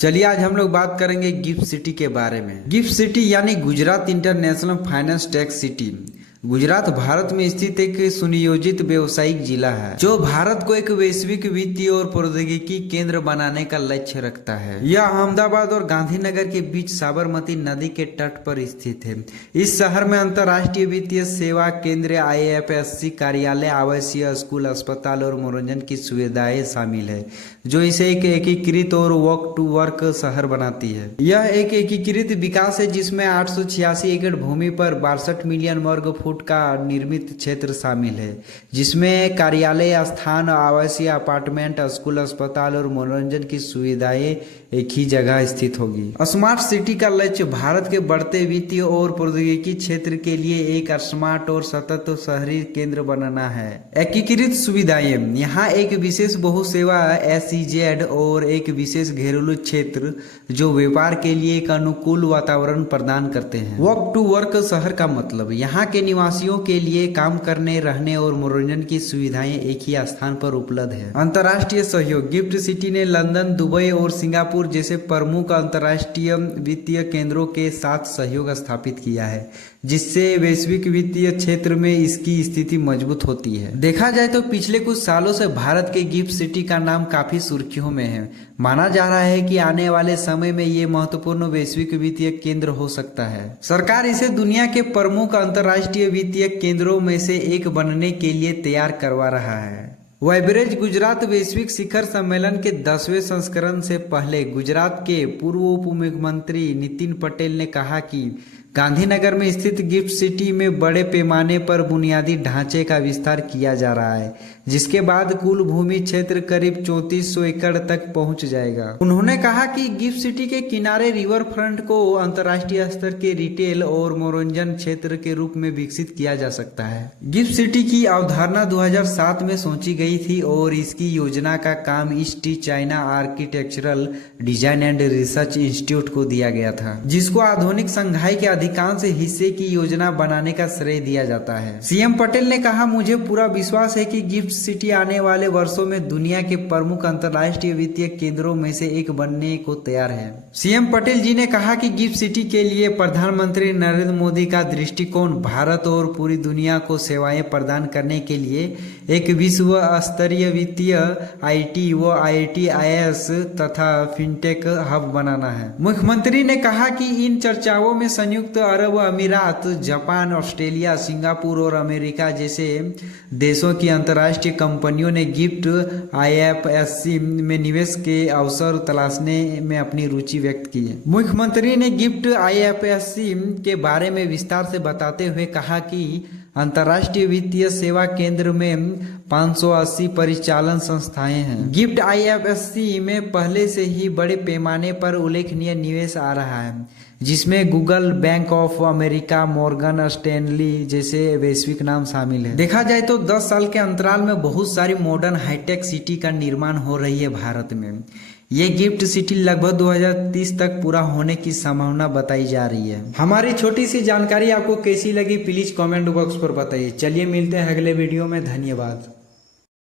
चलिए आज हम लोग बात करेंगे गिफ्ट सिटी के बारे में। गिफ्ट सिटी यानी Gujarat international finance tech city. Gujarat Bharat में स्थित एक सुनियोजित व्यावसायिक जिला है जो भारत को एक वैश्विक वित्तीय और प्रौद्योगिकी केंद्र बनाने का लक्ष्य रखता है। यह अहमदाबाद और गांधीनगर के बीच साबरमती नदी के तट पर स्थित है। इस शहर में अंतर्राष्ट्रीय वित्तीय सेवा केंद्र, IFSC कार्यालय, आवासीय, स्कूल, अस्पताल और मनोरंजन की सुविधाएं शामिल है, जो इसे एक एकीकृत और वॉक टू वर्क शहर बनाती है। यह एक एकीकृत विकास है जिसमें 886 एकड़ भूमि पर 62 मिलियन वर्ग फुट का निर्मित क्षेत्र शामिल है, जिसमें कार्यालय स्थान, आवासीय, अपार्टमेंट, स्कूल, अस्पताल और मनोरंजन की सुविधाएं एक ही जगह स्थित होगी। स्मार्ट सिटी का लक्ष्य भारत के बढ़ते वित्तीय और प्रौद्योगिकी क्षेत्र के लिए एक स्मार्ट और सतत शहरी केंद्र बनाना है। एकीकृत सुविधाएं, यहाँ एक विशेष बहुसेवा SEZ और एक विशेष घरेलू क्षेत्र जो व्यापार के लिए एक अनुकूल वातावरण प्रदान करते हैं। वॉक टू वर्क शहर का मतलब यहाँ के निवासियों के लिए काम करने, रहने और मनोरंजन की सुविधाएं एक ही स्थान पर उपलब्ध है। अंतर्राष्ट्रीय सहयोग, गिफ्ट सिटी ने लंदन, दुबई और सिंगापुर जैसे प्रमुख अंतर्राष्ट्रीय वित्तीय केंद्रों के साथ सहयोग स्थापित किया है, जिससे वैश्विक वित्तीय क्षेत्र में इसकी स्थिति मजबूत होती है। देखा जाए तो पिछले कुछ सालों से भारत के गिफ्ट सिटी का नाम काफी सुर्खियों में है। माना जा रहा है कि आने वाले समय में ये महत्वपूर्ण वैश्विक वित्तीय केंद्र हो सकता है। सरकार इसे दुनिया के प्रमुख अंतर्राष्ट्रीय वित्तीय केंद्रों में से एक बनने के लिए तैयार करवा रहा है। वाइब्रेज गुजरात वैश्विक शिखर सम्मेलन के 10वें संस्करण से पहले गुजरात के पूर्व उप मुख्यमंत्री नितिन पटेल ने कहा कि गांधीनगर में स्थित गिफ्ट सिटी में बड़े पैमाने पर बुनियादी ढांचे का विस्तार किया जा रहा है, जिसके बाद कुल भूमि क्षेत्र करीब 3400 एकड़ तक पहुंच जाएगा। उन्होंने कहा कि गिफ्ट सिटी के किनारे रिवर फ्रंट को अंतर्राष्ट्रीय स्तर के रिटेल और मनोरंजन क्षेत्र के रूप में विकसित किया जा सकता है। गिफ्ट सिटी की अवधारणा 2007 में सोची गई थी और इसकी योजना का काम east China architectural design and research institute को दिया गया था, जिसको आधुनिक संघाई के अधिकांश हिस्से की योजना बनाने का श्रेय दिया जाता है। CM पटेल ने कहा, मुझे पूरा विश्वास है कि गिफ्ट सिटी आने वाले वर्षों में दुनिया के प्रमुख अंतर्राष्ट्रीय वित्तीय केंद्रों में से एक बनने को तैयार है। CM पटेल जी ने कहा कि गिफ्ट सिटी के लिए प्रधानमंत्री नरेंद्र मोदी का दृष्टिकोण भारत और पूरी दुनिया को सेवाएं प्रदान करने के लिए एक विश्व स्तरीय वित्तीय IT व ITIS तथा फिनटेक हब बनाना है। मुख्यमंत्री ने कहा कि इन चर्चाओं में संयुक्त अरब अमीरात, जापान, ऑस्ट्रेलिया, सिंगापुर और अमेरिका जैसे देशों की अंतर्राष्ट्रीय कंपनियों ने गिफ्ट IFSC में निवेश के अवसर तलाशने में अपनी रुचि व्यक्त की है। मुख्यमंत्री ने गिफ्ट IFSC के बारे में विस्तार से बताते हुए कहा कि अंतर्राष्ट्रीय वित्तीय सेवा केंद्र में 580 परिचालन संस्थाएं हैं। गिफ्ट IFSC में पहले से ही बड़े पैमाने पर उल्लेखनीय निवेश आ रहा है, जिसमें Google, bank of America, Morgan Stanley जैसे वैश्विक नाम शामिल है। देखा जाए तो 10 साल के अंतराल में बहुत सारी मॉडर्न हाईटेक सिटी का निर्माण हो रही है भारत में। ये गिफ्ट सिटी लगभग 2030 तक पूरा होने की संभावना बताई जा रही है। हमारी छोटी सी जानकारी आपको कैसी लगी, प्लीज कमेंट बॉक्स पर बताइए। चलिए मिलते हैं अगले वीडियो में। धन्यवाद।